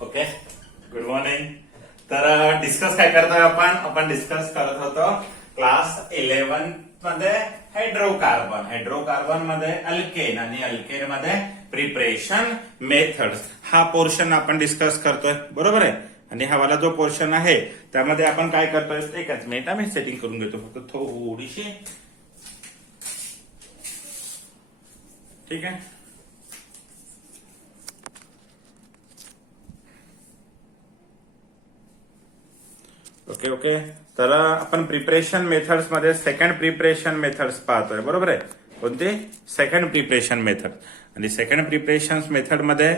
Okay, good morning. तर discuss काय करतोय आपण डिस्कस करत होतो क्लास 11 मध्ये हायड्रोकार्बन मध्ये अल्केन आणि अल्केन मध्ये प्रिपरेशन मेथड्स हा पोर्शन आपण डिस्कस करतोय, बरोबर आहे. आणि हा वाला जो पोर्शन आहे त्यामध्ये आपण काय करतोय, एकच मिनिट आम्ही सेटिंग करून घेतो फक्त थोडीशी. ठीक आहे. Okay okay. तर आपण प्रिपरेशन मेथड्स मध्ये सेकंड प्रिपरेशन मेथड्स पाहतोय, बरोबर आहे. कोणते? Second preparation method. आणि सेकंड प्रिपरेशन मेथड मध्ये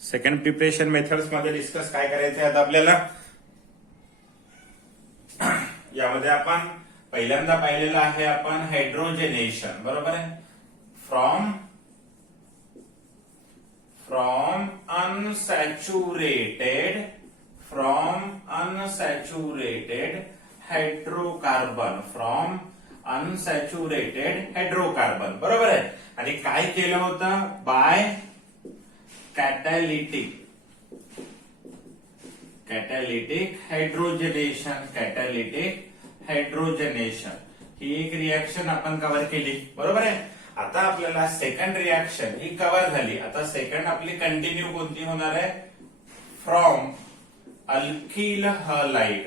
सेकंड प्रिपरेशन मेथड्स मध्ये डिस्कस काय करायचे आता आपल्याला. यामध्ये आपण पहिल्यांदा पाहिलेलं आहे आपण हायड्रोजनेशन, बरोबर आहे. फ्रॉम unsaturated हायड्रोकार्बन, बरोबर आहे. आणि काय केलं होतं, बाय कॅटॅलिटिक हायड्रोजनेशन ही एक रिएक्शन आपण कव्हर केली, बरोबर आहे. आता आपल्याला सेकंड रिएक्शन ही कव्हर झाली. आता सेकंड आपली कंटिन्यू कोणती होणार आहे, फ्रॉम अल्किल हलाइड.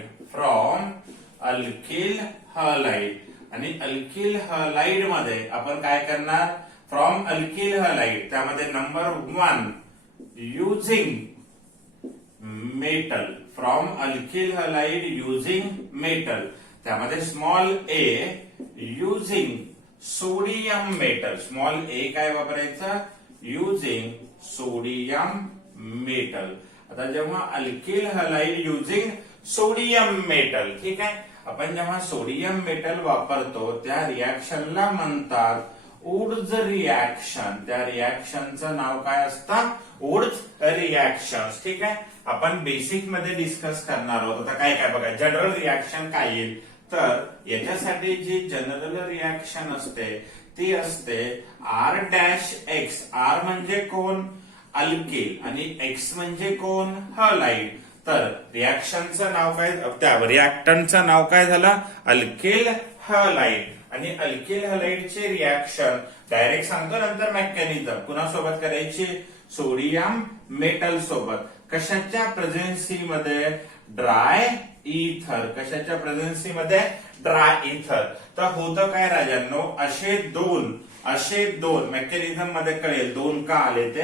आणि अल्किल हलाइड मध्ये आपण काय करणार, फ्रॉम अल्किल हलाइड त्यामध्ये number 1 using metal, from alkyl halide using metal. त्यामध्ये स्मॉल ए युजिंग सोडियम मेटल. स्मॉल ए काय वापरायचं, युजिंग सोडियम मेटल. आता जेव्हा alkyl halide using sodium metal, ठीक आहे, आपण जेव्हा सोडियम मेटल वापरतो त्या रिएक्शनला म्हणतात वुड्स रिएक्शन. त्या रिएक्शनचं नाव काय असतं, वुड्स रिएक्शन. ठीक आहे. आपण बेसिक मध्ये डिस्कस करणार आहोत. आता काय काय बघा, जनरल रिएक्शन काय येईल, तर याच्यासाठी जी जनरल रिएक्शन असते ती असते R-X. R म्हणजे कोण, अल्किल, आणि X म्हणजे कोण, हलाइड. तर रिएक्शनचं नाव काय, त्या रिएक्टंटचं नाव काय झालं, अल्किल हलाइड. आणि अल्किल हलाइडचे रिएक्शन डायरेक्ट सांगतो, नंतर मेकॅनिझम कुणासोबत करायची, सोडियम मेटल सोबत. कशाच्या प्रेझेन्सी मध्ये, ड्राय इथर. कशाच्या प्रेझेन्सी मध्ये, ड्राय इथर. तर होतं काय राजांनो, असे दोन मेकॅनिझम मध्ये कळेल दोन का आले ते,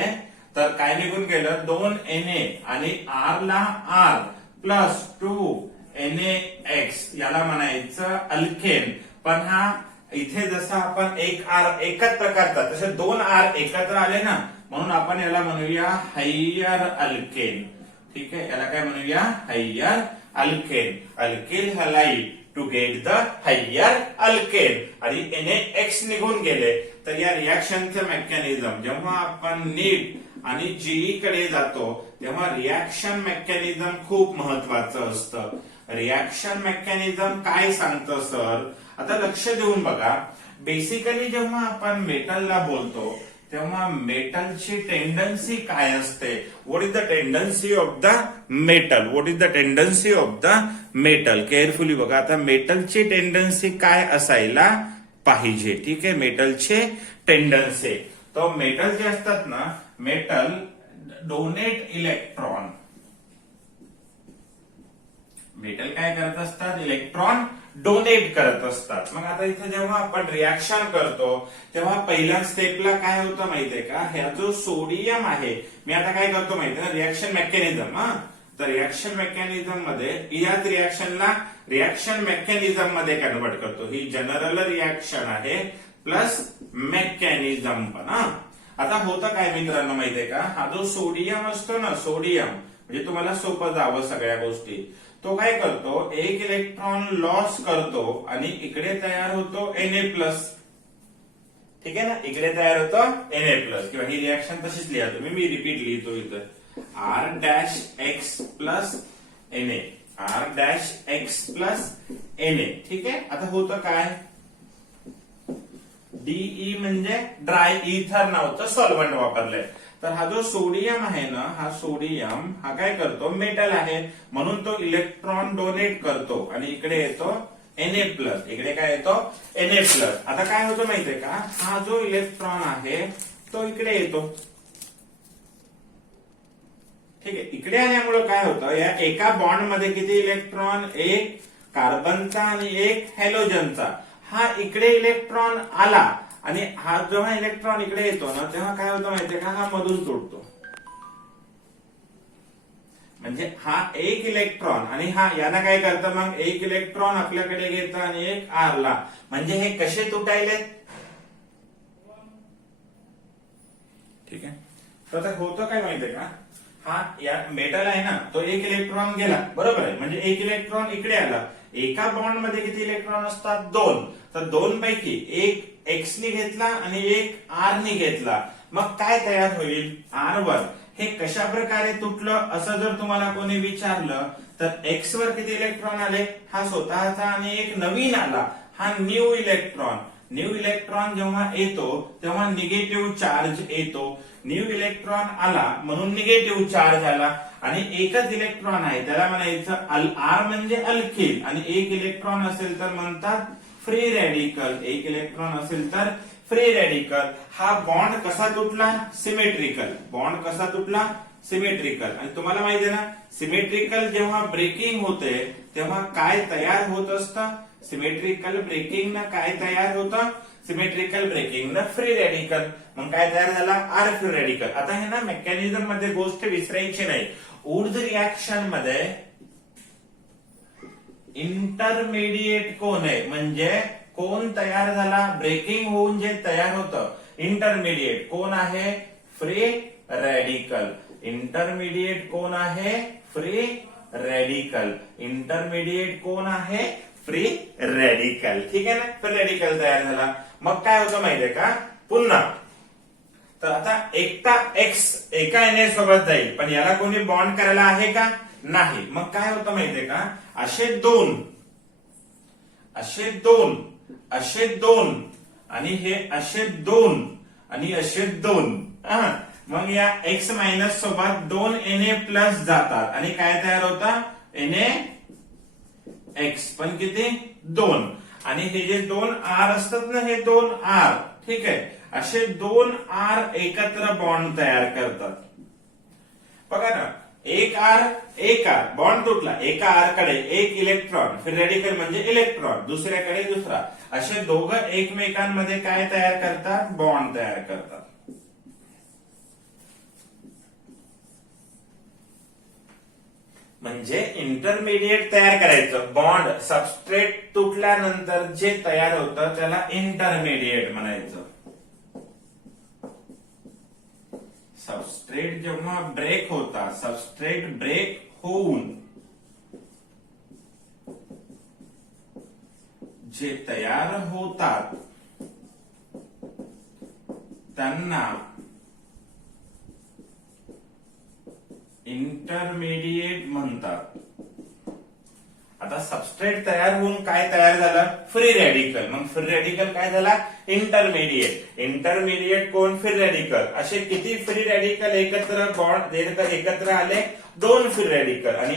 तर काय निघून गेलं, 2 Na आणि R ला R प्लस 2 NaX याला म्हणायचं अल्केन. पण हा इथे जसं आपण एक R एकच प्रकारचा, तसे 2 R एकत्र आले ना, म्हणून आपण याला म्हणूया हायर अल्केन. ठीक आहे, याला काय म्हणूया, higher alkane. Alkyl halide to get the higher alkane. आणि NaX निघून गेले. तर या रिएक्शनचं मेकॅनिझम जेव्हा आपण नीट आणि जीई कडे जातो तेव्हा रिएक्शन मेकॅनिझम खूप महत्वाचं असतं. रिएक्शन मेकॅनिझम काय सांगतं सर, आता लक्ष देऊन बघा. बेसिकली जेव्हा आपण मेटलला बोलतो तेव्हा मेटलची टेंडन्सी काय असते, what is the tendency of the metal, carefully बघा. आता मेटलची टेंडन्सी काय असायला पाहिजे, ठीक आहे, मेटलचे टेंडन्सी. तो मेटल जे असतात ना, मेटल डोनेट इलेक्ट्रॉन. मेटल काय करत असतात, इलेक्ट्रॉन डोनेट करत असतात. मग आता इथे जेव्हा आपण रिएक्शन करतो तेव्हा पहिल्या स्टेपला काय होतं माहितीये का, ह्या जो सोडियम आहे, मी आता काय करतो माहितीये ना, रिएक्शन मेकॅनिझम. तर रिएक्शन मेकॅनिझम मध्ये याच रिएक्शनला रिएक्शन मेकॅनिझम मध्ये कन्वर्ट करतो. ही जनरल रिएक्शन आहे प्लस मेकॅनिझम पण. आता होतं काय मित्रांनो माहितीये का, हा जो सोडियम असतो ना, सोडियम म्हणजे तुम्हाला सोपं जावं सगळ्या गोष्टी, तो काय करतो, एक इलेक्ट्रॉन लॉस करतो आणि इकडे तयार होतो Na+. ठीक आहे ना, इकडे तयार होतो Na+. किंवा ही रिएक्शन तशीच लिहा तुम्ही, मी रिपीट लिहितो इथं, R-X plus Na, R-X plus Na. ठीक आहे. आता होतं काय, डीई म्हणजे ड्राय इथर नावाचं सॉल्व्हंट वापरलंय. तर हा जो सोडियम आहे ना, हा सोडियम हा काय करतो, मेटल आहे म्हणून तो इलेक्ट्रॉन डोनेट करतो आणि इकडे येतो Na+. इकडे काय येतो Na+. आता काय होतं माहितीये का, हा जो इलेक्ट्रॉन आहे तो इकडे येतो. ठीक आहे, इकडे आल्यामुळे काय होतं, या एका बॉन्ड मध्ये किती इलेक्ट्रॉन, एक कार्बनचा आणि एक हॅलोजनचा. हा इकडे इलेक्ट्रॉन आला आणि हा जेव्हा इलेक्ट्रॉन इकडे येतो ना, तेव्हा काय होतं माहितीये का, हा मधून तुटतो. म्हणजे हा एक इलेक्ट्रॉन आणि हा याला काय करतं, मग एक इलेक्ट्रॉन आपल्याकडे घेतं आणि एक आरला. म्हणजे हे कसे तुटायले. ठीक आहे, तर होतं काय माहितीये का, हा या मेटल आहे ना, तो एक इलेक्ट्रॉन गेला, बरोबर आहे, म्हणजे एक इलेक्ट्रॉन इकडे आला. एका बॉन्ड मध्ये किती इलेक्ट्रॉन असतात, 2. तर 2 पैकी एक एक्स नी घेतला आणि एक आर नी घेतला. मग काय तयार होईल, R1. हे कशा प्रकारे तुटलं असं जर तुम्हाला कोणी विचारलं तर एक्स वर किती इलेक्ट्रॉन आले, हा स्वतःचा आणि एक नवीन आला, हा न्यू इलेक्ट्रॉन. न्यू इलेक्ट्रॉन जेव्हा येतो तेव्हा निगेटिव्ह चार्ज येतो. न्यू इलेक्ट्रॉन आला म्हणून निगेटिव्ह चार्ज आला आणि एकच इलेक्ट्रॉन आहे त्याला म्हणायचं आर म्हणजे अल्किल आणि एक इलेक्ट्रॉन असेल तर म्हणतात फ्री रॅडिकल. एक इलेक्ट्रॉन असेल तर फ्री रॅडिकल. हा बॉन्ड कसा तुटला, सिमेट्रिकल. बॉन्ड कसा तुटला, सिमेट्रिकल. आणि तुम्हाला माहिती आहे ना, सिमेट्रिकल जेव्हा ब्रेकिंग होते तेव्हा काय तयार होत असतं, सिमेट्रिकल ब्रेकिंग न काय तयार होतं, सिमेट्रिकल ब्रेकिंग न फ्री रॅडिकल. मग काय तयार झाला, आर फ्री रॅडिकल. आता हे ना मेकॅनिझम मध्ये गोष्ट विसरायची नाही. वुड्स रिएक्शन मध्ये इंटरमिडिएट कोण आहे, म्हणजे कोण तयार झाला, ब्रेकिंग होऊन जे तयार होतं इंटरमिडिएट कोण आहे, फ्री रॅडिकल. इंटरमिडिएट कोण आहे, फ्री रॅडिकल. इंटरमिडिएट कोण आहे, फ्री रॅडिकल. ठीक आहे ना, फ्री रॅडिकल तयार झाला. मग काय होतं माहितीये का, पुन्हा तर आता एकटा एक्स एका एनए सोबत जाईल पण याला कोणी बॉन्ड करायला आहे का, नाही. मग काय होतं माहितीये का, असे दोन आणि हे असे दोन आणि असे दोन. मग या एक्स मायनस सोबत 2 Na+ जातात आणि काय तयार होता, Na(x) पण किती, 2. आणि हे जे 2 R असतात ना, हे 2 R. ठीक आहे, असे 2 R एकत्र बॉन्ड तयार करतात. बघा ना, एक R बॉन्ड तुटला. एका R कडे एक इलेक्ट्रॉन, फ्री रॅडिकल म्हणजे इलेक्ट्रॉन, दुसऱ्याकडे दुसरा. असे दोघं एकमेकांमध्ये काय तयार करतात, बॉन्ड तयार करतात. म्हणजे इंटरमिडिएट तयार करायचं. बॉन्ड सबस्ट्रेट तुटल्यानंतर जे तयार होतं त्याला इंटरमिडिएट म्हणायचं. सबस्ट्रेट जेव्हा ब्रेक होता, सबस्ट्रेट ब्रेक होऊन जे तयार होतात त्यांना इंटरमिडिएट म्हणतात. आता सबस्ट्रेट तयार होऊन काय तयार झालं, फ्री रॅडिकल. मग फ्री रॅडिकल काय झाला, इंटरमिडिएट. इंटरमिडिएट कोण, फ्री रॅडिकल. असे किती फ्री रॅडिकल एकत्र बॉन्ड एकत्र आले, 2 फ्री रॅडिकल आणि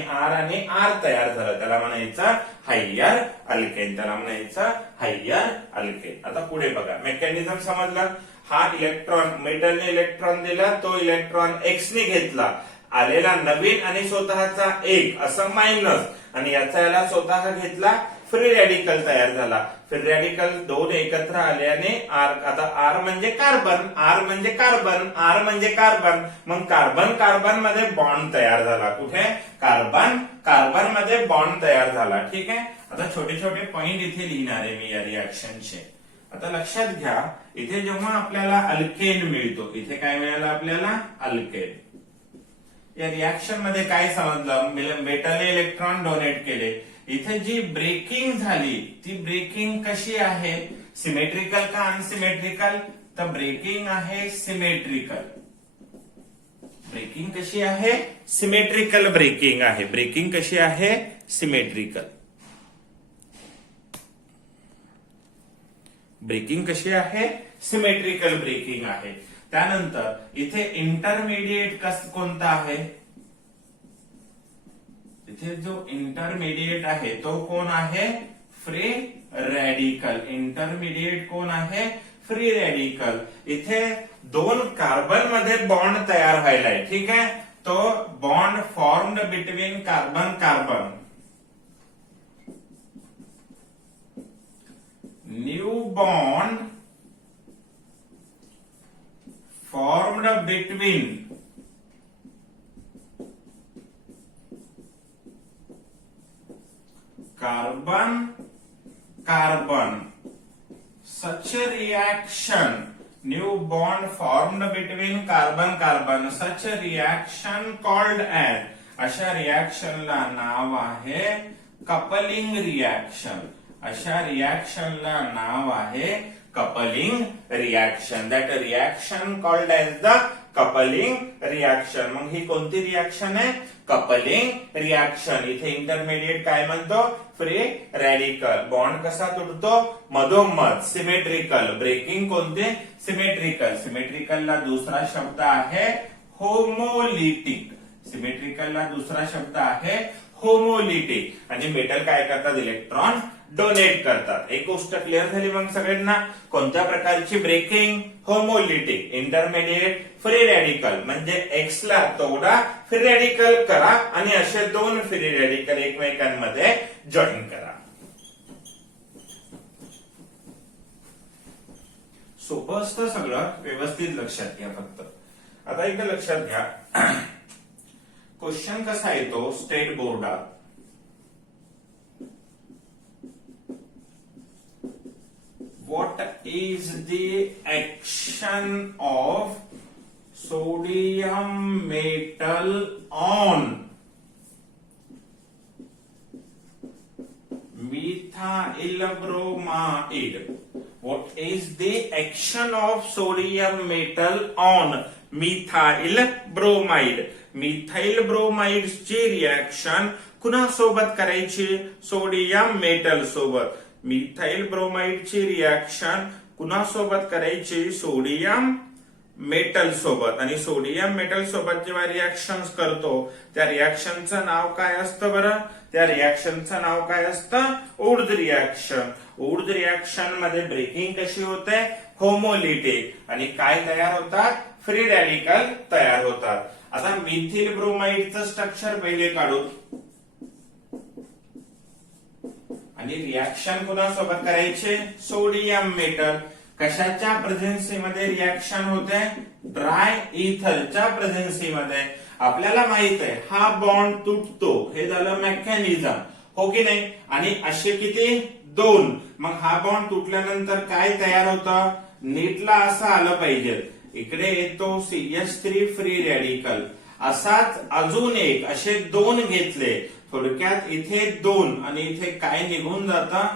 R तयार झालं. त्याला म्हणायचं हायर अल्केन. त्याला म्हणायचं हायर अल्केन. आता पुढे बघा, मेकॅनिझम समजलं. हा इलेक्ट्रॉन, मेटलने इलेक्ट्रॉन दिला, तो इलेक्ट्रॉन एक्स ने घेतला. आलेला नवीन आणि स्वतःचा एक असं मायनस आणि याला स्वतः घेतला, फ्री रॅडिकल तयार झाला. फ्री रॅडिकल 2 एकत्र आल्याने आता R म्हणजे कार्बन, R म्हणजे कार्बन, R म्हणजे कार्बन. मग कार्बन मध्ये बॉन्ड तयार झाला. कुठे, कार्बन मध्ये बॉन्ड तयार झाला. ठीक आहे, आता छोटे छोटे पॉइंट इथे लिहिणार आहे मी या रिएक्शनचे. आता लक्षात घ्या, इथे जेव्हा आपल्याला अल्केन मिळतो, इथे काय मिळालं आपल्याला, अल्केन. या रिएक्शन मध्ये काय समजलं, मेटलने इलेक्ट्रॉन डोनेट केले. इथे जी ब्रेकिंग झाली ती ब्रेकिंग कशी आहे, सिमेट्रिकल का अनसिमेट्रिकल, तर ब्रेकिंग आहे सिमेट्रिकल. ब्रेकिंग कशी आहे, सिमेट्रिकल ब्रेकिंग आहे. ब्रेकिंग कशी आहे, सिमेट्रिकल. ब्रेकिंग कशी आहे? सिमेट्रिकल ब्रेकिंग आहे. त्यानंतर इथे इंटरमिडिएट कोणता आहे? इथे जो इंटरमिडिएट आहे तो कोण आहे? Free radical. इंटरमिडिएट कोण आहे? Free radical. इथे दोन कार्बन मध्ये बॉन्ड तयार व्हायलाय, ठीक आहे. तो bond formed between carbon carbon, new bond formed between carbon carbon. Such a reaction, new bond formed between carbon carbon, such a reaction called as, अशा रिएक्शनला नाव आहे कपलिंग रिएक्शन. अशा रिएक्शनला नाव आहे coupling reaction. That reaction called as the coupling reaction. मग ही कोणती रिएक्शन आहे? Coupling reaction. इथे इंटरमिडिएट काय म्हणतो? Free radical. बॉन्ड कसा तुटतो? मधोमध. सिमेट्रिकल. ब्रेकिंग कोणते? सिमेट्रिकल. सिमेट्रिकलला दुसरा शब्द आहे होमोलिटिक. सिमेट्रिकलला दुसरा शब्द आहे होमोलिटिक. आणि मेटल काय करतात? इलेक्ट्रॉन डोनेट करतात. एक गोष्ट क्लिअर झाली मग सगळ्यांना? कोणत्या प्रकारची breaking? Homolytic. Intermediate free radical. म्हणजे एक्स ला तोडा, फ्री रॅडिकल करा आणि असे दोन फ्री रॅडिकल एकमेकांमध्ये जॉईन करा. सोपं असतं सगळं, व्यवस्थित लक्षात घ्या. फक्त आता एकदा लक्षात घ्या, क्वेश्चन कसा येतो स्टेट बोर्डात? What is the action of sodium metal on methyl bromide? What is the action of sodium metal on methyl bromide? Methyl bromide ची रिएक्शन कुणासोबत करायची? सोडियम मेटल सोबत. मिथाइल ब्रोमाइड ची रिएक्शन कुणासोबत करायची? सोडियम मेटल सोबत. आणि sodium metal सोबत जेव्हा reaction करतो त्या रिएक्शनचं नाव काय असतं बरं? त्या रिएक्शनचं नाव काय असतं? Wurtz reaction. ऊर्ज रिएक्शन मध्ये ब्रेकिंग कशी होते? होमोलिटिक. आणि काय तयार होतात? फ्री रॅडिकल तयार होतात. आता मिथिल ब्रोमाइडचं स्ट्रक्चर पहिले काढू आणि रिएक्शन कुणासोबत करायचे? Sodium metal. कशाच्या प्रेझेन्सीमध्ये रिएक्शन होते? ड्राय इथरच्या प्रेझेन्सीमध्ये. आपल्याला माहित आहे हा बॉन्ड तुटतो, हे झालं मेकॅनिझम, हो की नाही? आणि असे किती? दोन. मग हा बॉन्ड तुटल्यानंतर काय तयार होतं? नीटला असं आलं पाहिजे. इकडे येतो CH3 फ्री रॅडिकल. असाच अजून एक, असे दोन घेतले. थोडक्यात इथे दोन आणि इथे काय निघून जातं?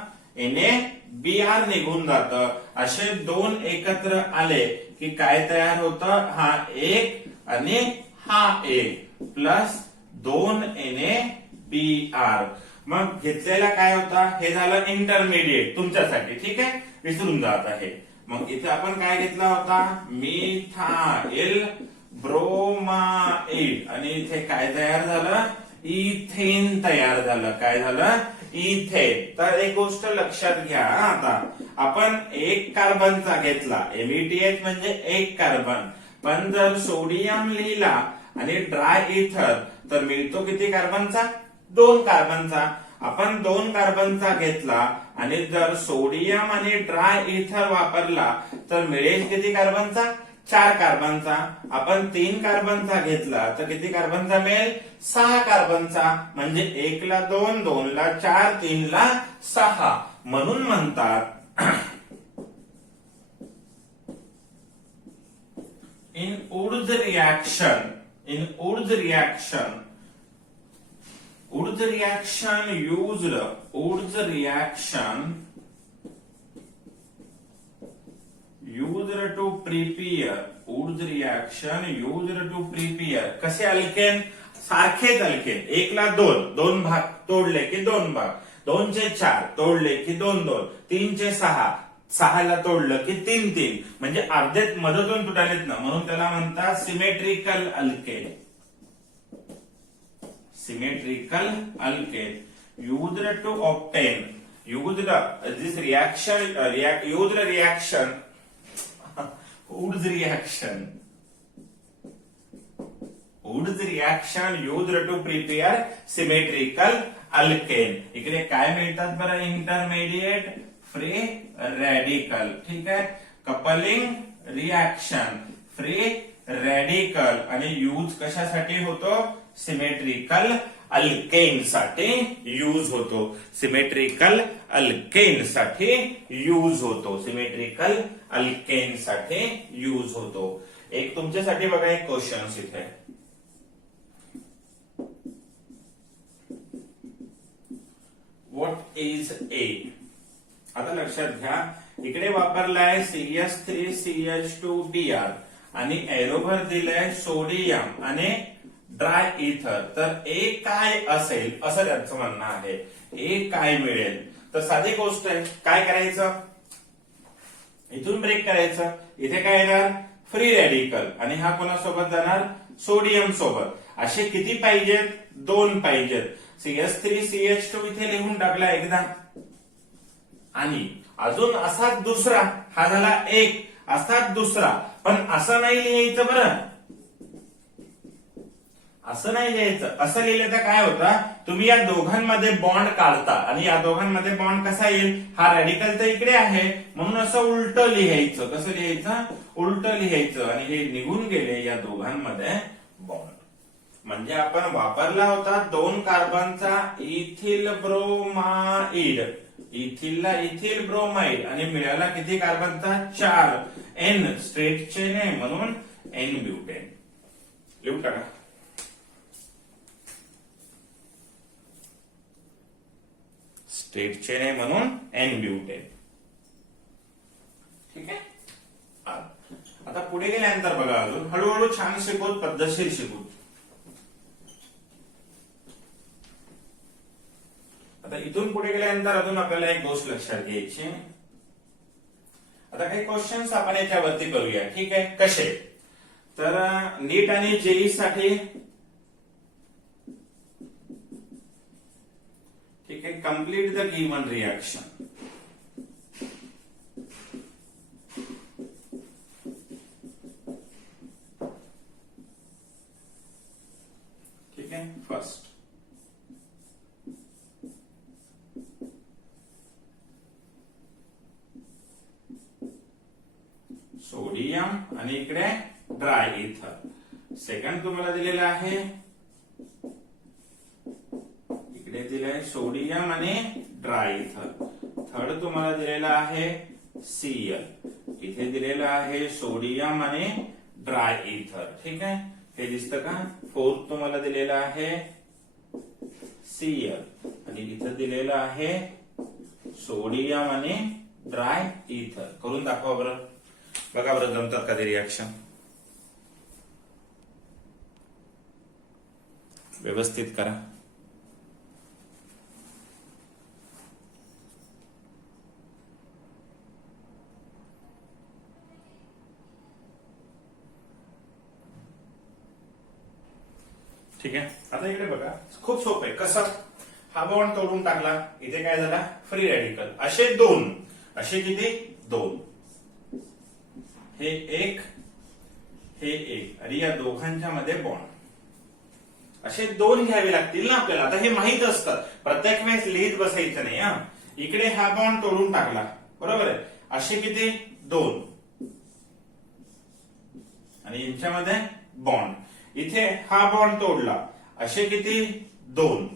NaBr निघून जातं. असे दोन एकत्र आले की काय तयार होतं? हा एक आणि हा एक प्लस 2 NaBr. मग घेतलेला काय होता? हे झालं इंटरमिडिएट तुमच्यासाठी, ठीक आहे? विसरून जात आहे. मग इथे आपण काय घेतला होता? Methyl bromide. आणि इथे काय तयार झालं? इथेन तयार झालं. काय झालं? इथेन. तर एक गोष्ट लक्षात घ्या, आता आपण एक कार्बनचा घेतला, METH म्हणजे एक कार्बन. पण जर सोडियम लिहिला आणि ड्राय इथर तर मिळतो किती कार्बनचा? 2 कार्बनचा. आपण 2 कार्बनचा घेतला आणि जर सोडियम आणि ड्राय इथर वापरला तर मिळेल किती कार्बनचा? 4 कार्बनचा. आपण 3 कार्बनचा घेतला तर किती कार्बनचा मिळेल? 6 कार्बनचा. म्हणजे 1 ला 2, 2 ला 4, 3 ला 6. म्हणून म्हणतात in Wurtz reaction used to prepare कसे अल्केन? सारखेच अल्केन. 1 ला 2, 2 भाग तोडले की 2 भाग, 2 चे 4 तोडले की 2 2, 3 चे 6, 6ला तोडलं की 3 म्हणजे अर्ध्यात मधून तुटालेत ना, म्हणून त्याला म्हणतात symmetrical alkane. Symmetrical alkane used to obtain used this reaction used reaction Wood's reaction used to prepare symmetrical alkane. इकडे काय मिळतात बरं, इंटरमिडिएट फ्री रॅडिकल. ठीक आहे, कपलिंग रिएक्शन, फ्री रॅडिकल. आणि यूज कशासाठी होतो, सिमेट्रिकल अल्केन साठी यूज होतो. सिमेट्रिकल अल्केन साठी यूज होतो. सिमेट्रिकल अल्केन साठी यूज होतो. एक तुमच्यासाठी बघा एक क्वेश्चन इथे, व्हॉट इज ए. आता लक्षात घ्या, इकडे वापरलाय CH3CH2Br आणि एरोभर दिलाय सोडियम आणि ड्राय इथर. तर ए काय असेल असं त्यांचं म्हणणं आहे. ए काय मिळेल, तर साधी गोष्ट आहे, काय करायचं, इथून ब्रेक करायचं. इथे काय येणार, फ्री रॅडिकल, आणि हा कोणासोबत जाणार, सोडियम सोबत. असे किती पाहिजेत, 2 पाहिजेत. CH3CH2 इथे लिहून टाकला एकदा, आणि अजून असाच दुसरा, हा झाला एक, असाच दुसरा. पण असं नाही लिहायचं बरं, असं नाही लिहायचं. असं लिहिलं तर काय होतं, तुम्ही या दोघांमध्ये बॉन्ड काढता आणि या दोघांमध्ये बॉन्ड कसा येईल, हा रॅडिकल तर इकडे आहे म्हणून असं उलट लिहायचं. कसं लिहायचं, उलट लिहायचं, आणि हे निघून गेले या दोघांमध्ये बॉन्ड. म्हणजे आपण वापरला होता 2 कार्बनचा इथिल ब्रोमाइड, इथिलला इथिल ब्रोमाइड, आणि मिळाला किती कार्बनचा, 4. N स्ट्रेट चेन आहे म्हणून N ब्युटेन. लिहून टाका. स्ट्रेट चेन आहे म्हणून N ब्युटेन. ठीक आहे. आता पुढे गेल्यानंतर बघा, अजून हळूहळू छान शिकवत, पद्धतशीर शिकवत. आता इथून पुढे गेल्यानंतर अजून आपल्याला एक गोष्ट लक्षात घ्यायची. आता काही क्वेश्चन्स आपण याच्यावरती करूया. ठीक आहे, कसे, तर नीट आणि जेई साठी. ठीक आहे, कंप्लीट द गिवन रिएक्शन. ठीक आहे, फर्स्ट सोडियम आणि इकडे ड्राय इथर. सेकंड तुम्हाला दिलेला आहे, इकडे दिलंय सोडियम आणि ड्राय इथर. थर्ड तुम्हाला दिलेला आहे Cl, इथे दिलेला आहे सोडियम आणि ड्राय इथर. ठीक आहे, हे दिसतं का. फोर्थ तुम्हाला दिलेला आहे Cl आणि इथं दिलेलं आहे सोडियम आणि ड्राय इथर. करून दाखवा बरं, बघा बरं जमतात का ते रिएक्शन, व्यवस्थित करा. ठीक आहे, आता इकडे बघा, खूप सोपं आहे. कसं, हा बॉन्ड तोडून टाकला, इथे काय झाला, फ्री रॅडिकल. असे 2, असे किती, 2. हे एक, हे एक, आणि या दोघांच्या मध्ये बॉन्ड. असे 2 घ्यावे लागतील ना आपल्याला. आता हे माहित असतं, प्रत्येक वेळेस लिहित बसायचं नाही. हा, इकडे हा बॉन्ड तोडून टाकला, बरोबर आहे. असे किती, 2, आणि यांच्यामध्ये बॉन्ड. इथे हा बॉन्ड तोडला, असे किती, 2,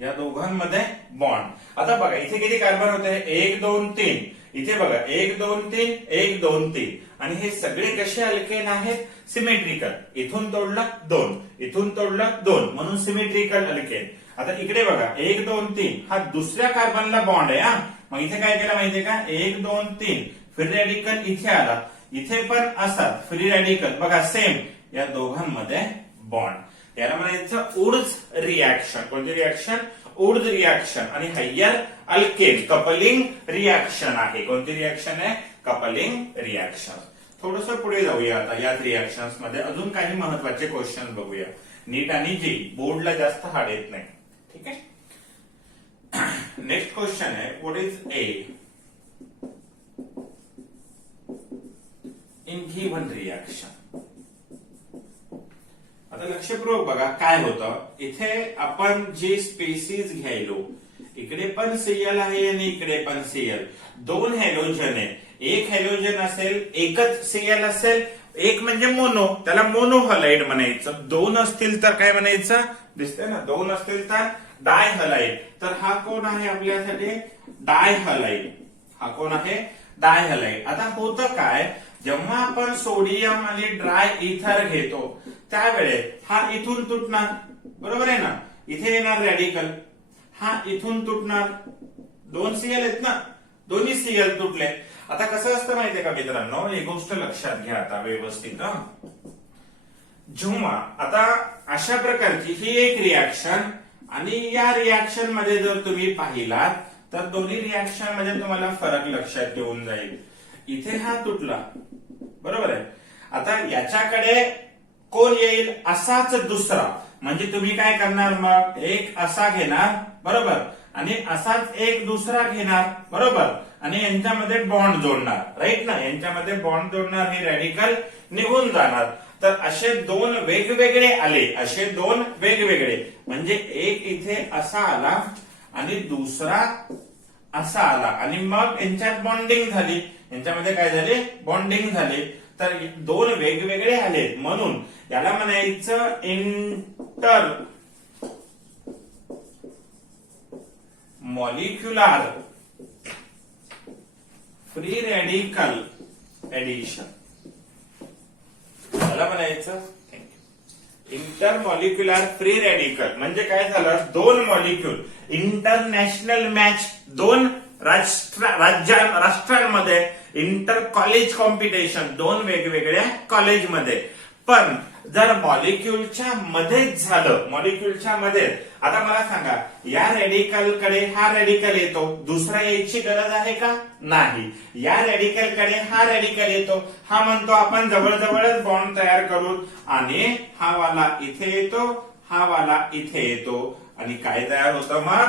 या दोघांमध्ये बॉन्ड. आता बघा इथे किती कार्बन होते, 1 2 3. इथे बघा 1 2 3 1 2 3, आणि हे सगळे कसे अल्केन आहेत, सिमेट्रिकल. इथून तोडला 2, इथून तोडला 2, म्हणून सिमेट्रिकल अल्केन. आता इकडे बघा 1 2 3 हा दुसऱ्या कार्बनला बॉन्ड आहे. हा, मग इथे काय केलं माहितीये का, 1 2 3 फ्री रॅडिकल इथे आला, इथे पण असा फ्री रॅडिकल. बघा सेम, या दोघांमध्ये बॉन्ड. याला म्हणायचं वुड्स रिएक्शन. कोणती रिएक्शन, वुड्स रिएक्शन आणि हायर अल्केन कपलिंग रिएक्शन आहे. कोणती रिएक्शन आहे? Coupling reaction. थोडस पुढे जाऊया आता याच रिएक्शन्स मध्ये अजून काही महत्वाचे क्वेश्चन बघूया. नीट आणि जी बोर्डला जास्त हार्ड येत नाही. ठीक आहे. नेक्स्ट क्वेश्चन आहे what is a in given reaction. आता लक्षपूर्वक बघा काय होतं. इथे आपण जे स्पेसिस घ्यायलो, इकडे पण Cl आहे आणि इकडे पण Cl, दोन हॅलोजन आहे. एक हॅलोजन असेल, एकच Cl असेल, एक म्हणजे मोनो, त्याला मोनो हलाइड म्हणायचं. दोन असतील तर काय म्हणायचं? दिसतंय ना, दोन असतील तर डाय हलाइड. तर हा कोण आहे आपल्यासाठी? डाय हलाइड. हा कोण आहे? डाय हलाइड. आता होतं काय, जेव्हा आपण सोडियम आणि ड्राय इथर घेतो त्यावेळेस हा इथून तुटणार, बरोबर आहे ना. इथे येणार रॅडिकल, हा इथून तुटणार. दोन Cl आहेत ना, दोन्ही Cl तुटले. आता कसं असतं माहितीये का मित्रांनो, एक गोष्ट लक्षात घ्या आता व्यवस्थित. जेव्हा आता अशा प्रकारची ही एक रिएक्शन आणि या रिएक्शन मध्ये जर तुम्ही पाहिलात तर दोन्ही रिएक्शन मध्ये तुम्हाला फरक लक्षात येऊन जाईल. इथे हा तुटला, बरोबर आहे. आता याच्याकडे कोण येईल? असाच दुसरा. म्हणजे तुम्ही काय करणार मग? एक असा घेणार, बरोबर, आणि असाच एक दुसरा घेणार, बरोबर, आणि यांच्यामध्ये बॉन्ड जोडणार, राईट ना. यांच्यामध्ये बॉन्ड जोडणार, हे रॅडिकल निघून जाणार. तर असे दोन वेगवेगळे आले, असे दोन वेगवेगळे म्हणजे एक इथे असा आला आणि दुसरा असा आला आणि मग यांच्यात बॉन्डिंग झाली. यांच्यामध्ये काय झाले? बॉन्डिंग झाले. तर दोन वेगवेगळे आले म्हणून याला म्हणायचं intermolecular free radical addition. याला म्हणायचं इंटरमॉलिक्युलर फ्री रॅडिकल. म्हणजे काय झालं? दोन मॉलिक्यूल इंटरनॅशनल मॅच, दोन राष्ट्रांमध्ये इंटर कॉलेज कॉम्पिटिशन, दोन वेगवेगळ्या कॉलेजमध्ये. पण जर मॉलिक्यूलच्या मध्येच झालं, मॉलिक्यूलच्या मध्ये, आता मला सांगा या रॅडिकल कडे हा रॅडिकल येतो, दुसरा यायची गरज आहे का? नाही. या रॅडिकल कडे हा रॅडिकल येतो, हा म्हणतो आपण जवळजवळच बॉन्ड तयार करू, आणि हा वाला इथे येतो, हा वाला इथे येतो, आणि काय तयार होतं मग?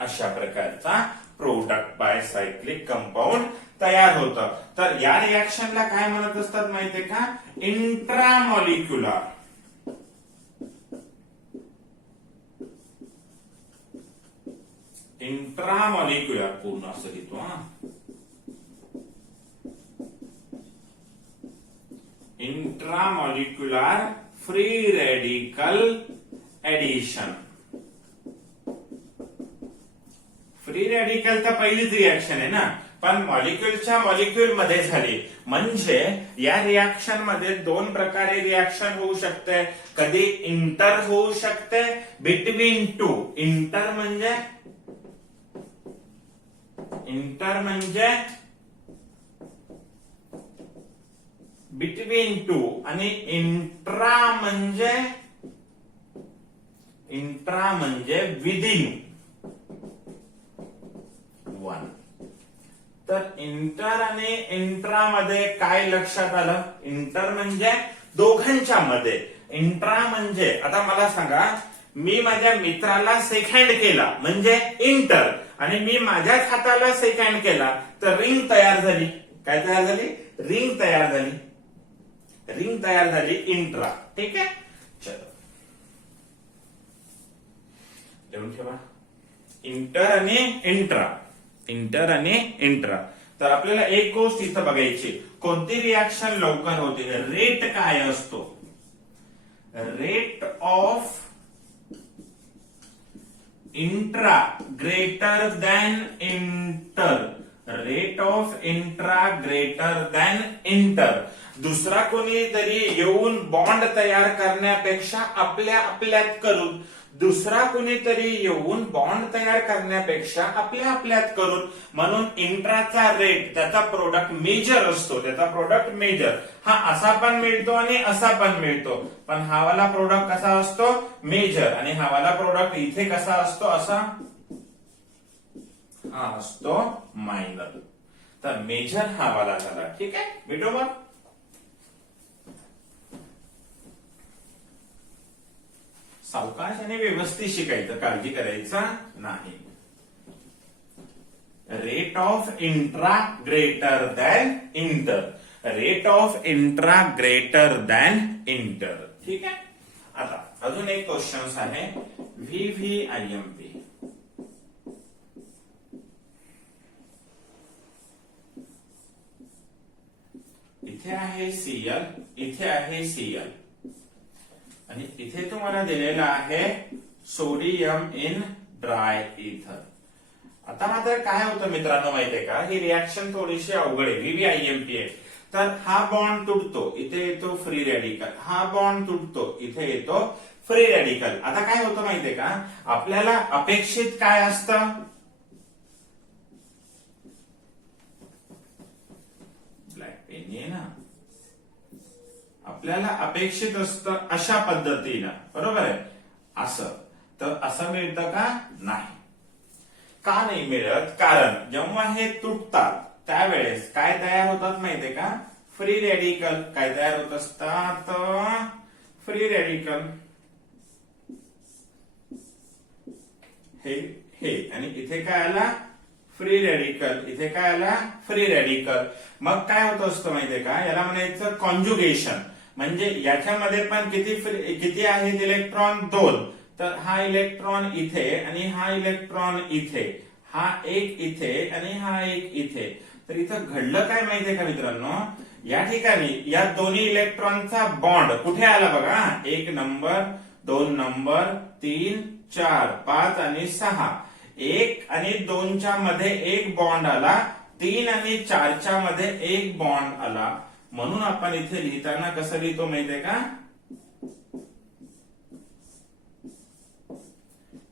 अशा प्रकारचा प्रोडक्ट बायसायक्लिक कंपाऊंड तयार होतं. तर या रिएक्शनला काय म्हणत असतात माहितीये का? इंट्रामॉलिक्युलर. इंट्रामॉलिक्युलर पूर्ण असं लिहितो हा. Intramolecular free radical addition. Free radical तर पहिलीच रिएक्शन आहे ना, पण मॉलिक्यूलच्या मॉलिक्यूल मध्ये झाली. म्हणजे या रिएक्शन मध्ये दोन प्रकारे रिएक्शन होऊ शकते. कधी इंटर होऊ शकते बिटवीन टू. इंटर म्हणजे बिटवीन टू, आणि इंट्रा म्हणजे विदिन वन. तर इंटर आणि इंट्रा मध्ये काय लक्षात आलं? इंटर म्हणजे दोघांच्या मध्ये, इंट्रा म्हणजे आता मला सांगा, मी माझ्या मित्राला सेकंड केला म्हणजे इंटर, आणि मी माझ्याच हाताला सेकंड केला तर रिंग तयार झाली. काय तयार झाली? रिंग तयार झाली. रिंग तयार झाली इंट्रा. ठीक आहे, चलो लिहून ठेवा. इंटर आणि इंट्रा, इंटर आणि इंट्रा. तर आपल्याला एक गोष्ट इथं बघायची, कोणती रिएक्शन लवकर होते? रेट काय असतो? Rate of intra greater than inter. Rate of intra greater than inter. दुसरा कोणी तरी येऊन बॉन्ड तयार करण्यापेक्षा आपल्या आपल्यात करून दुसरा कुणीतरी येऊन बॉन्ड तयार करण्यापेक्षा आपल्या आपल्यात करून, म्हणून इंट्राचा रेट त्याचा प्रोडक्ट मेजर असतो, त्याचा प्रोडक्ट मेजर हा असा पण मिळतो आणि असा पण मिळतो, पण हा वाला प्रोडक्ट कसा असतो मेजर, आणि हा वाला प्रोडक्ट इथे कसा असतो असा हा असतो मायनर. तर मेजर हा वाला झाला. ठीक आहे भेटो मग. सावकाश आणि व्यवस्थित शिकायचं, काळजी करायचा नाही. Rate of intra greater than inter, rate of intra greater than inter. ठीक आहे. आता अजून एक क्वेश्चन आहे व्हीव्हीआयएमपी. इथे आहे सीएल, इथे आहे सीएल, आणि इथे तुम्हाला दिलेला आहे सोडियम इन ड्राय इथर. आता मात्र काय होतं मित्रांनो माहितीये का, ही रिएक्शन थोडीशी अवघड आहे. व्हीव्हीआयएमपी आहे तर हा बॉन्ड तुटतो, इथे येतो फ्री रॅडिकल, हा बॉन्ड तुटतो, इथे येतो फ्री रॅडिकल. आता काय होतं माहितीये का, आपल्याला अपेक्षित काय असतं, ब्लॅक पेन आहे ना, आपल्याला अपेक्षित असतं अशा पद्धतीनं, बरोबर आहे. असं तर असं मिळतं का, नाही. का नाही मिळत, कारण जेव्हा हे तुटतात त्यावेळेस काय तयार होतात माहितीये का, फ्री रॅडिकल. काय तयार होत असतात, फ्री रॅडिकल. हे आणि इथे काय आला फ्री रॅडिकल, इथे काय आला फ्री रॅडिकल. मग काय होत असतं माहितीये का, याला म्हणायचं कॉन्जुगेशन. म्हणजे याच्यामध्ये पण किती आहेत इलेक्ट्रॉन, 2. तर हा इलेक्ट्रॉन इथे आणि हा इलेक्ट्रॉन इथे, हा एक इथे आणि हा एक इथे. तर इथं घडलं काय माहितीये का मित्रांनो, या ठिकाणी या दोन्ही इलेक्ट्रॉनचा बॉन्ड कुठे आला बघा, 1 नंबर 2 नंबर 3 4 5 आणि 6. 1 आणि 2च्या मध्ये एक बॉन्ड आला, 3 आणि 4च्या मध्ये एक बॉन्ड आला. म्हणून आपण इथे लिहिताना कसं लिहितो माहितीये का,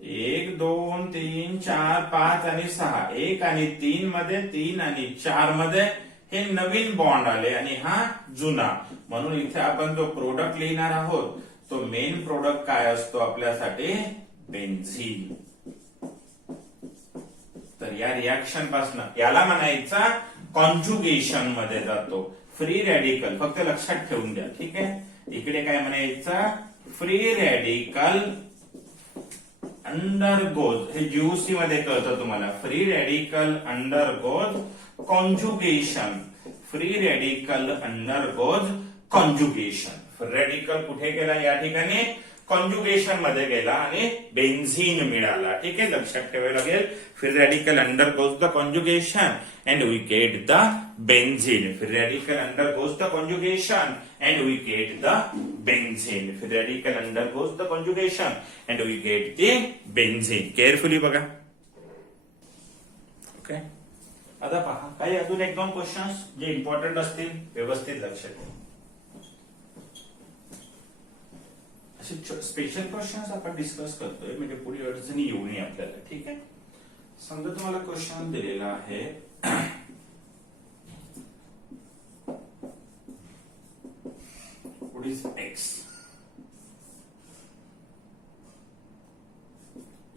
1 2 3 4 5 आणि 6, 1 आणि 3 मध्ये, 3 आणि 4 मध्ये हे नवीन बॉन्ड आले आणि हा जुना. म्हणून इथे आपण जो प्रोडक्ट लिहिणार आहोत तो मेन प्रोडक्ट काय असतो आपल्यासाठी, बेन्झीन. तर या रिएक्शन पासून याला म्हणायचा कॉन्जुगेशन मध्ये जातो. फ्री रॅडिकल फक्त लक्षात ठेवून द्या. ठीक आहे. इकडे काय म्हणायचं, फ्री रॅडिकल अंडरगोज, हे जीओसी मध्ये कळतं तुम्हाला, free radical undergoes conjugation, free radical undergoes conjugation. Free radical कुठे गेला, या ठिकाणी कॉन्जुगेशन मध्ये गेला आणि बेन्झीन मिळाला. ठीक आहे, लक्षात ठेवायला लागेल. Free radical undergoes the conjugation and we get the benzene. Free radical undergoes the conjugation and we get the benzene. Free radical undergoes the conjugation and we get the benzene. Carefully बघा. Okay. आता पहा काही अजून 1-2 questions जे important असतील, व्यवस्थित लक्षात ठेवा. स्पेशल क्वेश्चन्स आपण डिस्कस करतोय म्हणजे पुढे अडचणी येऊ नये आपल्याला. ठीक आहे. समजा तुम्हाला क्वेश्चन दिलेला आहे, व्हॉट इज एक्स.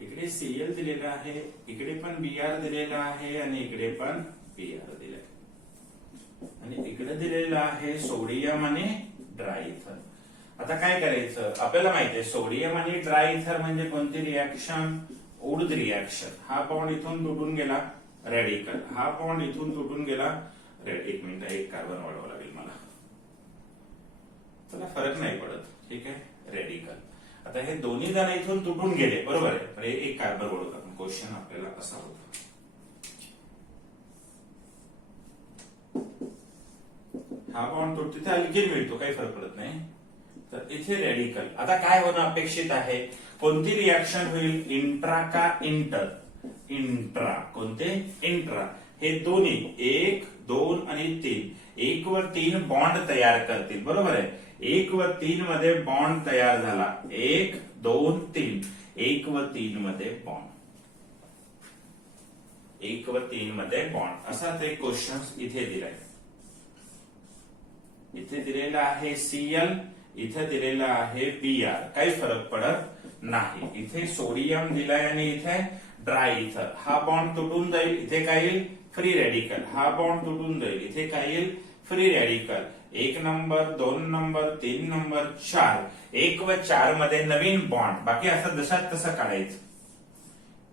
इकडे सीएल दिलेला आहे, इकडे पण बीआर दिलेला आहे आणि इकडे पण बीआर दिलेला आहे, आणि इकडे दिलेला आहे सोडियम आणि ड्रायइथर. आता काय करायचं, आपल्याला माहिती आहे सोडियम आणि ड्रायइथर म्हणजे कोणती रिएक्शन, ऊर्ध्व रिएक्शन. हा बॉन्ड इथून तुटून गेला रॅडिकल, हा बॉन्ड इथून तुटून गेला. एक मिनिट, एक कार्बन वाढवावं लागेल मला, त्याला फरक नाही पडत. ठीक आहे, रॅडिकल. आता हे दोन्ही जण इथून तुटून गेले, बरोबर आहे, पण एक कार्बन वाढवतो. क्वेश्चन आपल्याला असा होता, हा बॉन्ड तुटतो तिथे अल्केन मिळतो, काही फरक पडत नाही. तर इथे रॅडिकल. आता काय होणं अपेक्षित आहे, कोणती रिएक्शन होईल, इंट्रा का इंटर. इंट्रा. कोणते, इंट्रा. हे दोन्ही 1 2 आणि 3, 1 वर 3 बॉन्ड तयार करतील, बरोबर आहे. 1 व 3 मध्ये बॉन्ड तयार झाला, 1 2 3. 1 व 3 मध्ये बॉन्ड, 1 व 3 मध्ये बॉन्ड असा ते क्वेश्चन इथे दिलाय. इथे दिलेला आहे Cl, इथे दिलेला आहे Br, काही फरक पडत नाही. इथे सोडियम दिलाय आणि इथे ड्राय इथर, हा बॉन्ड तुटून जाईल, इथे काय येईल फ्री रॅडिकल, हा बॉन्ड तुटून जाईल, इथे काय येईल free radical. 1 number 2 number 3 number 4, 1 व 4 मध्ये नवीन बॉन्ड, बाकी असं जशात तसं काढायचं.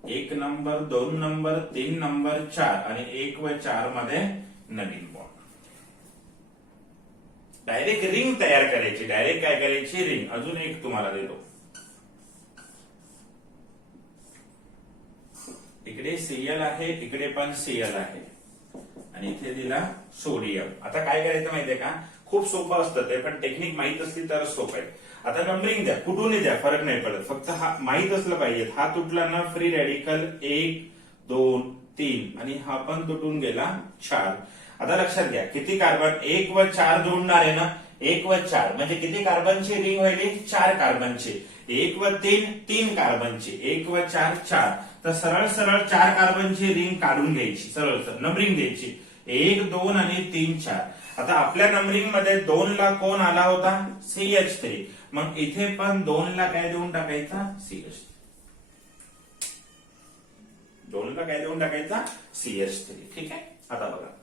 1 नंबर 2 नंबर 3 नंबर 4 आणि 1 व 4 मध्ये नवीन बॉन्ड. डायरेक्ट रिंग तयार करायची, डायरेक्ट काय करायची रिंग. अजून एक तुम्हाला देतो, इकडे Cl आहे, इकडे पण Cl आहे आणि इथे दिला सोडियम. आता काय करायचं माहितीये का, खूप सोपं असतं ते, पण टेक्निक माहित असली तर सोपं आहे. आता नंबरिंग द्या, कुठूनही द्या, फरक नाही पडत, फक्त हा माहित असलं पाहिजे. हा तुटला ना फ्री रॅडिकल 1 2 3 आणि हा पण तुटून गेला 4. आता लक्षात घ्या किती कार्बन, 1 व 4 जोडणार आहे ना, 1 व 4 म्हणजे किती कार्बनची रिंग व्हायली 4 कार्बनची. 1 व 3 3 कार्बनची, 1 व 4 4. तर सरळ सरळ 4 कार्बनची रिंग काढून घ्यायची, सरळ सरळ नंबरिंग द्यायची 1 2 आणि 3 4. आता आपल्या नंबरिंग मध्ये 2 ला कोण आला होता CH3, मग इथे पण 2 ला काय देऊन टाकायचा CH3, 2 ला काय देऊन टाकायचा CH3. ठीक आहे. आता बघा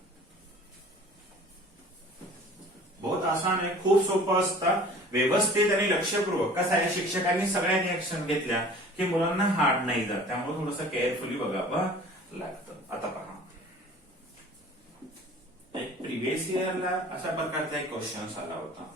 बहुत आसान आहे, खूप सोपं असतं, व्यवस्थित आणि लक्षपूर्वक. कसं आहे शिक्षकांनी सगळ्या रिएक्शन घेतल्या की मुलांना हार्ड नाही जात, त्यामुळे थोडस केअरफुली बघावं लागतं. आता पहा, एक प्रिव्हियस इयरला अशा प्रकारचा एक क्वेश्चन आला होता.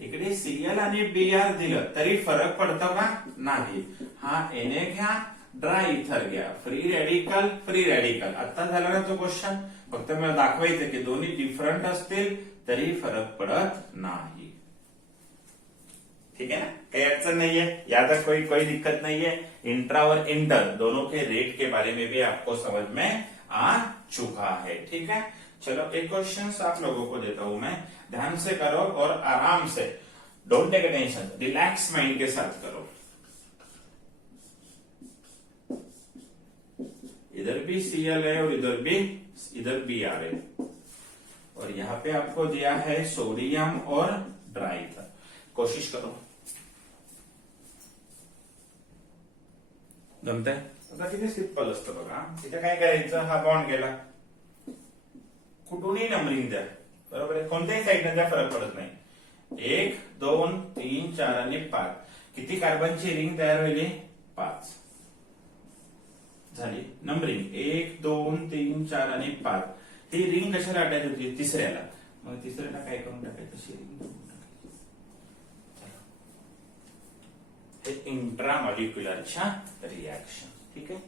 इकडे Cl आणि Br दिलं तरी फरक पडतो का नाही. हा Na घ्या, ड्राय इथर घ्या, फ्री रॅडिकल फ्री रॅडिकल. आता झाला ना तो क्वेश्चन, फक्त मला दाखवायचं की दोन्ही डिफरंट असतील तरी फरक पडत नाही. ठीक है ना, कोई अड़चन नहीं है, याद तक कोई दिक्कत नहीं है. इंट्रा और इंटर दोनों के रेट के बारे में भी आपको समझ में आ चुका है. ठीक है, चलो एक क्वेश्चन आप लोगों को देता हूं मैं, ध्यान से करो और आराम से, don't take tension, relax mind के साथ करो. इधर भी Cl है और इधर Br है, और यहाँ पे आपको दिया है सोडियम और ड्राई इथर. कोशिश करो, जमतंय. आता किती सिंपल असतं बघा. इथे काय करायचं, हा बॉन्ड गेला, कुठूनही नंबरिंग द्या, बरोबर आहे, कोणत्याही साईडने द्या, फरक पडत नाही. 1 2 3 4 आणि 5, किती कार्बनची रिंग तयार होईल 5 झाली. नंबरिंग 1 2 3 4 आणि 5. ही रिंग कशाला अटॅच होती तिसऱ्याला, मग तिसऱ्याला काय करून टाकायचं, तशी रिंग करून टाकायची. हे इंट्रामॉलिक्युलरच्या रिएक्शन. ठीक आहे,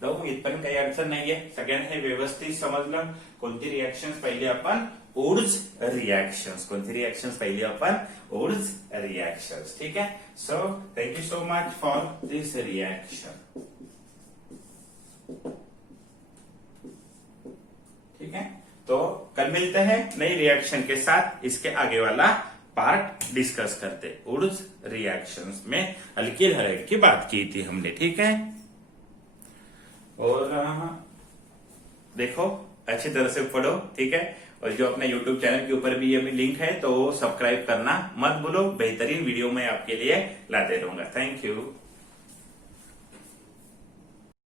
जाऊ इथपर्यंत काही अडचण नाहीये, सगळ्यांना हे व्यवस्थित समजलं. कोणती रिएक्शन पहिली आपण, ओड्स रिएक्शंस. कोणती रिएक्शंस पहिली आपण, ओड्स रिएक्शंस. ठीक आहे. So thank you so much for this reaction. ठीक है, तो कल मिलते हैं नई रिएक्शन के साथ. इसके आगे वाला पार्ट डिस्कस करते. उड्स रिएक्शंस में अल्किल हैलाइड की बात की थी हमने. ठीक है, और देखो अच्छी तरह से पढ़ो. ठीक है, और जो अपने YouTube चैनल के ऊपर भी ये लिंक है तो सब्सक्राइब करना मत भूलो. बेहतरीन वीडियो मैं आपके लिए लाते रहूंगा. Thank you.